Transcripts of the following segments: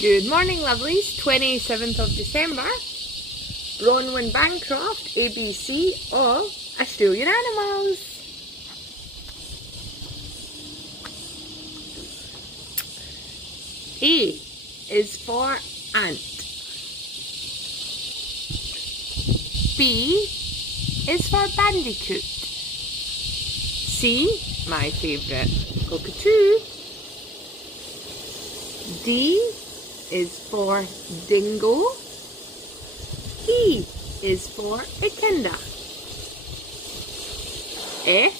Good morning, lovelies. 27th of December. Bronwyn, Bancroft, ABC of Australian Animals. A is for ant. B is for bandicoot. C, my favourite, cockatoo. D is for dingo. E is for echidna. F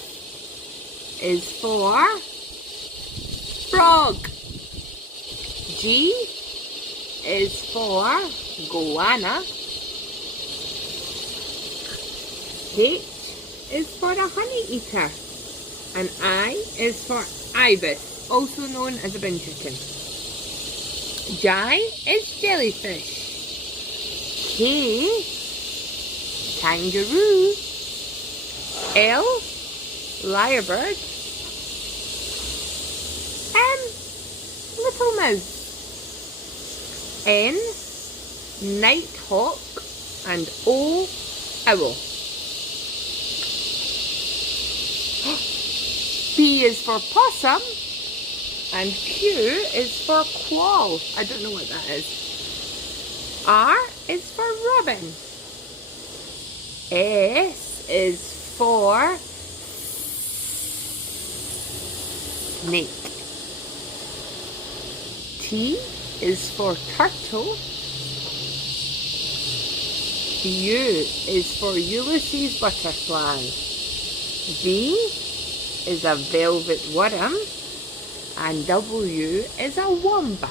is for frog. G is for goanna. H is for a honey eater. And I is for ibis, also known as a bin chicken. J is jellyfish. K, kangaroo. L, lyrebird. M, little mouse. N, nighthawk. And O, owl. P is for possum. And Q is for quail. I don't know what that is. R is for robin. S is for snake. T is for turtle. U is for Ulysses butterfly. V is a velvet worm. And W is a wombat.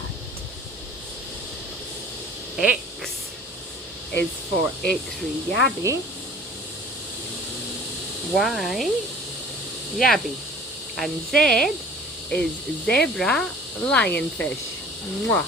X is for X-ray yabby. Y, yabby. And Z is zebra lionfish. Mwah.